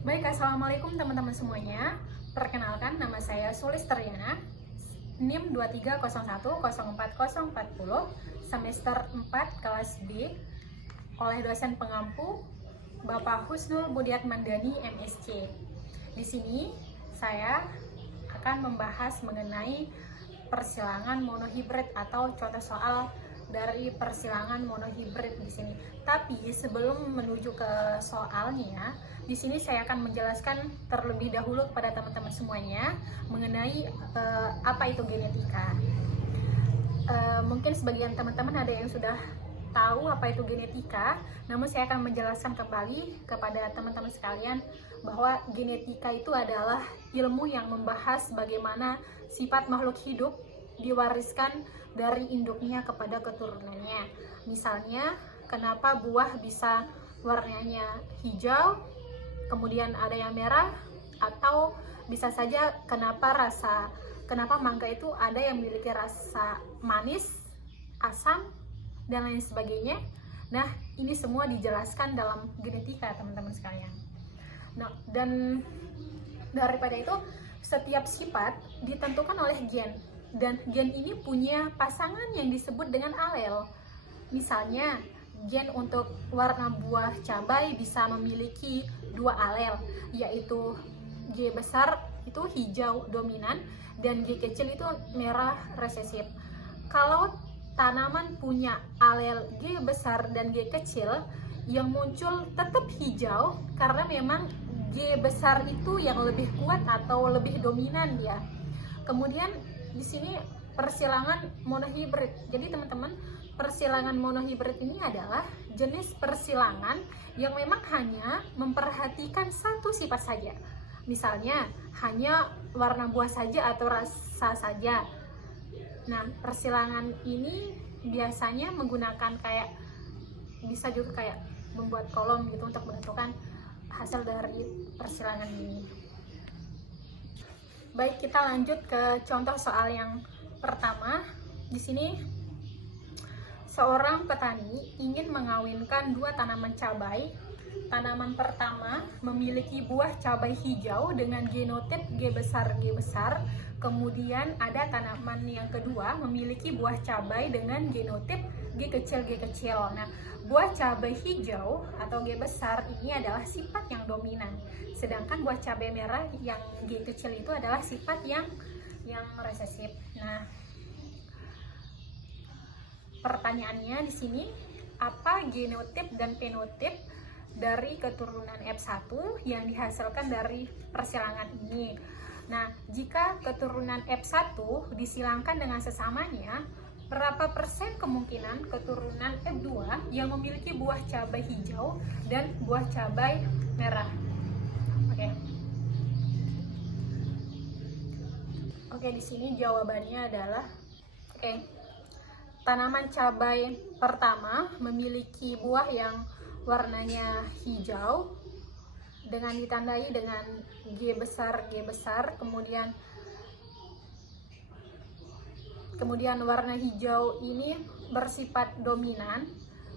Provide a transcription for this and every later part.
Baik, assalamualaikum teman-teman semuanya. Perkenalkan, nama saya Sulis Triana, NIM 23010440, semester 4 kelas B, oleh dosen pengampu Bapak Husnul Budiat Mandani, MSc. Di sini saya akan membahas mengenai persilangan monohibrid atau contoh soal dari persilangan monohibrid di sini. Tapi sebelum menuju ke soalnya, di sini saya akan menjelaskan terlebih dahulu kepada teman-teman semuanya mengenai apa itu genetika. Mungkin sebagian teman-teman ada yang sudah tahu apa itu genetika, namun saya akan menjelaskan kembali kepada teman-teman sekalian bahwa genetika itu adalah ilmu yang membahas bagaimana sifat makhluk hidup diwariskan dari induknya kepada keturunannya. Misalnya, kenapa buah bisa warnanya hijau, kemudian ada yang merah, atau bisa saja kenapa mangga itu ada yang memiliki rasa manis, asam, dan lain sebagainya. Nah, ini semua dijelaskan dalam genetika, teman-teman sekalian. Nah, dan daripada itu, setiap sifat ditentukan oleh gen, dan gen ini punya pasangan yang disebut dengan alel. Misalnya, gen untuk warna buah cabai bisa memiliki dua alel, yaitu G besar itu hijau dominan dan G kecil itu merah resesif. Kalau tanaman punya alel G besar dan G kecil, yang muncul tetap hijau karena memang G besar itu yang lebih kuat atau lebih dominan ya. Kemudian di sini persilangan monohibrid. Jadi teman-teman, persilangan monohibrid ini adalah jenis persilangan yang memang hanya memperhatikan satu sifat saja. Misalnya hanya warna buah saja atau rasa saja. Nah, persilangan ini biasanya menggunakan bisa juga membuat kolom gitu untuk menentukan hasil dari persilangan ini. Baik, kita lanjut ke contoh soal yang pertama. Di sini seorang petani ingin mengawinkan dua tanaman cabai. Tanaman pertama memiliki buah cabai hijau dengan genotip G besar. Kemudian ada tanaman yang kedua memiliki buah cabai dengan genotip G kecil. Nah, buah cabai hijau atau G besar ini adalah sifat yang dominan. Sedangkan buah cabai merah yang G kecil itu adalah sifat yang resesif. Nah, pertanyaannya di sini, apa genotip dan fenotip dari keturunan F1 yang dihasilkan dari persilangan ini? Nah, jika keturunan F1 disilangkan dengan sesamanya, berapa persen kemungkinan keturunan F2 yang memiliki buah cabai hijau dan buah cabai merah? Oke, di sini jawabannya adalah tanaman cabai pertama memiliki buah yang warnanya hijau dengan ditandai dengan G besar, kemudian warna hijau ini bersifat dominan,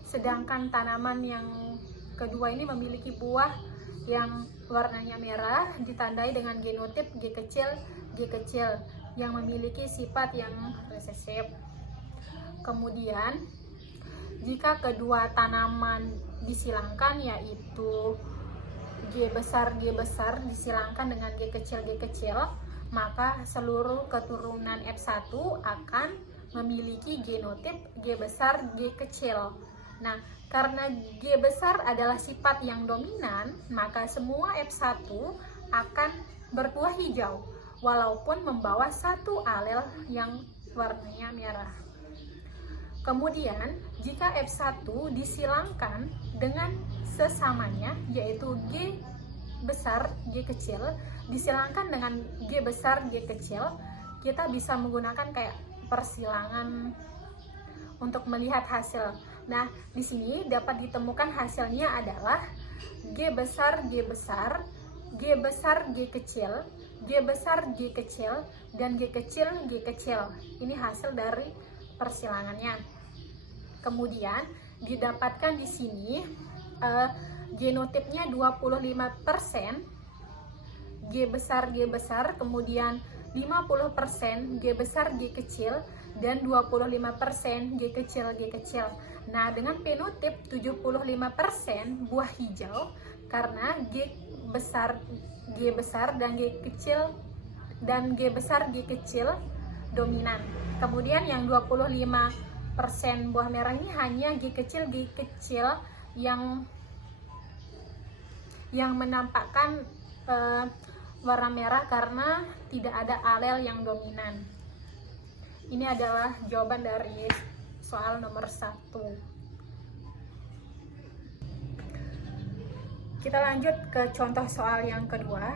sedangkan tanaman yang kedua ini memiliki buah yang warnanya merah ditandai dengan genotip G kecil yang memiliki sifat yang resesif. Kemudian jika kedua tanaman disilangkan, yaitu G besar disilangkan dengan G kecil, maka seluruh keturunan F1 akan memiliki genotip G besar G kecil. Nah, karena G besar adalah sifat yang dominan, maka semua F1 akan berbuah hijau walaupun membawa satu alel yang warnanya merah. Kemudian, jika F1 disilangkan dengan sesamanya, yaitu G besar G kecil disilangkan dengan G besar G kecil, kita bisa menggunakan persilangan untuk melihat hasil. Nah, di sini dapat ditemukan hasilnya adalah G besar G besar G kecil, dan G kecil. Ini hasil dari persilangannya. Kemudian didapatkan di sini genotipnya 25%, G besar, kemudian 50% G besar G kecil, dan 25% G kecil. Nah, dengan fenotip 75% buah hijau karena G besar dan G besar G kecil dominan. Kemudian yang 25% buah merah ini hanya G kecil yang menampakkan warna merah karena tidak ada alel yang dominan. Ini adalah jawaban dari soal nomor 1. Kita lanjut ke contoh soal yang kedua.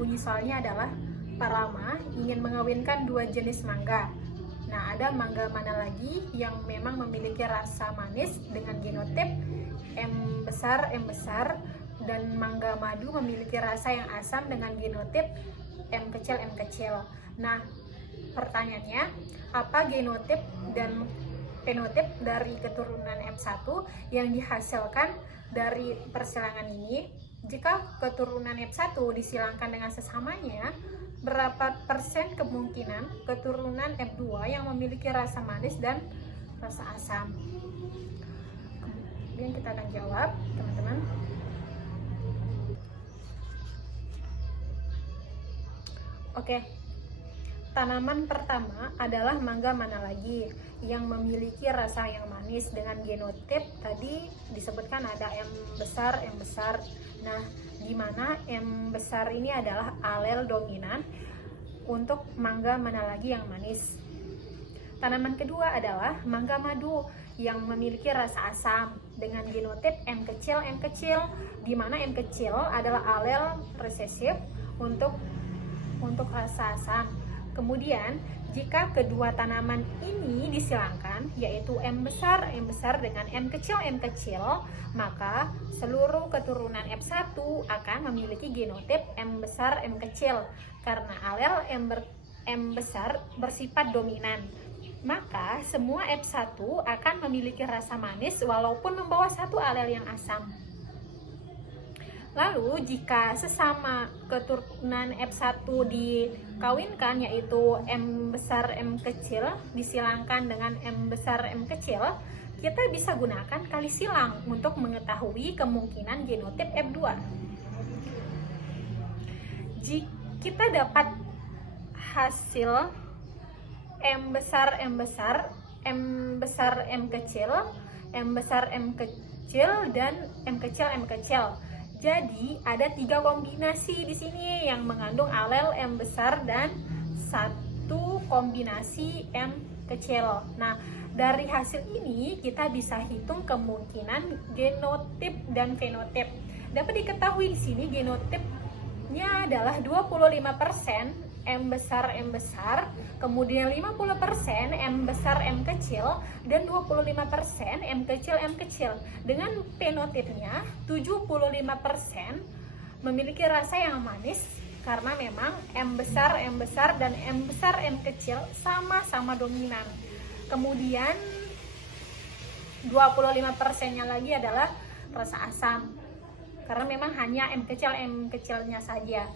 Bunyi soalnya adalah Pak Rama ingin mengawinkan 2 jenis mangga. Nah, ada mangga mana lagi yang memang memiliki rasa manis dengan genotip M besar, dan mangga madu memiliki rasa yang asam dengan genotip M kecil. Nah, pertanyaannya, apa genotip dan fenotip dari keturunan M1 yang dihasilkan dari persilangan ini? Jika keturunan F1 disilangkan dengan sesamanya, berapa persen kemungkinan keturunan F2 yang memiliki rasa manis dan rasa asam? Kemudian kita akan jawab, teman-teman. Oke, tanaman pertama adalah mangga mana lagi yang memiliki rasa yang manis dengan genotip tadi disebutkan ada M besar. Nah, di mana M besar ini adalah alel dominan untuk mangga mana lagi yang manis. Tanaman kedua adalah mangga madu yang memiliki rasa asam dengan genotip M kecil, di mana M kecil adalah alel resesif untuk rasa asam. Kemudian jika kedua tanaman ini disilangkan, yaitu M besar dengan M kecil, maka seluruh keturunan F1 akan memiliki genotip M besar M kecil karena alel M besar bersifat dominan. Maka semua F1 akan memiliki rasa manis walaupun membawa satu alel yang asam. Lalu jika sesama keturunan F1 dikawinkan, yaitu M besar M kecil disilangkan dengan M besar M kecil, kita bisa gunakan kali silang untuk mengetahui kemungkinan genotip F2. Jika kita dapat hasil M besar M kecil, dan M kecil. Jadi ada 3 kombinasi di sini yang mengandung alel M besar dan 1 kombinasi M kecil. Nah, dari hasil ini kita bisa hitung kemungkinan genotip dan fenotip. Dapat diketahui di sini genotipnya adalah 25% M besar, kemudian 50% M besar M kecil, dan 25% M kecil. Dengan fenotipnya 75% memiliki rasa yang manis karena memang M besar dan M besar M kecil sama-sama dominan. Kemudian 25%-nya lagi adalah rasa asam karena memang hanya M kecilnya saja.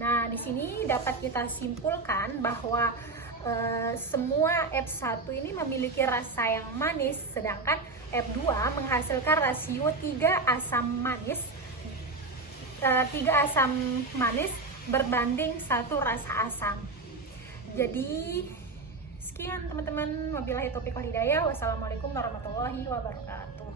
Nah, di sini dapat kita simpulkan bahwa semua F1 ini memiliki rasa yang manis, sedangkan F2 menghasilkan rasio 3 asam manis berbanding 1 rasa asam. Jadi sekian teman-teman, wabillahi taufiq wal hidayah. Wassalamualaikum warahmatullahi wabarakatuh.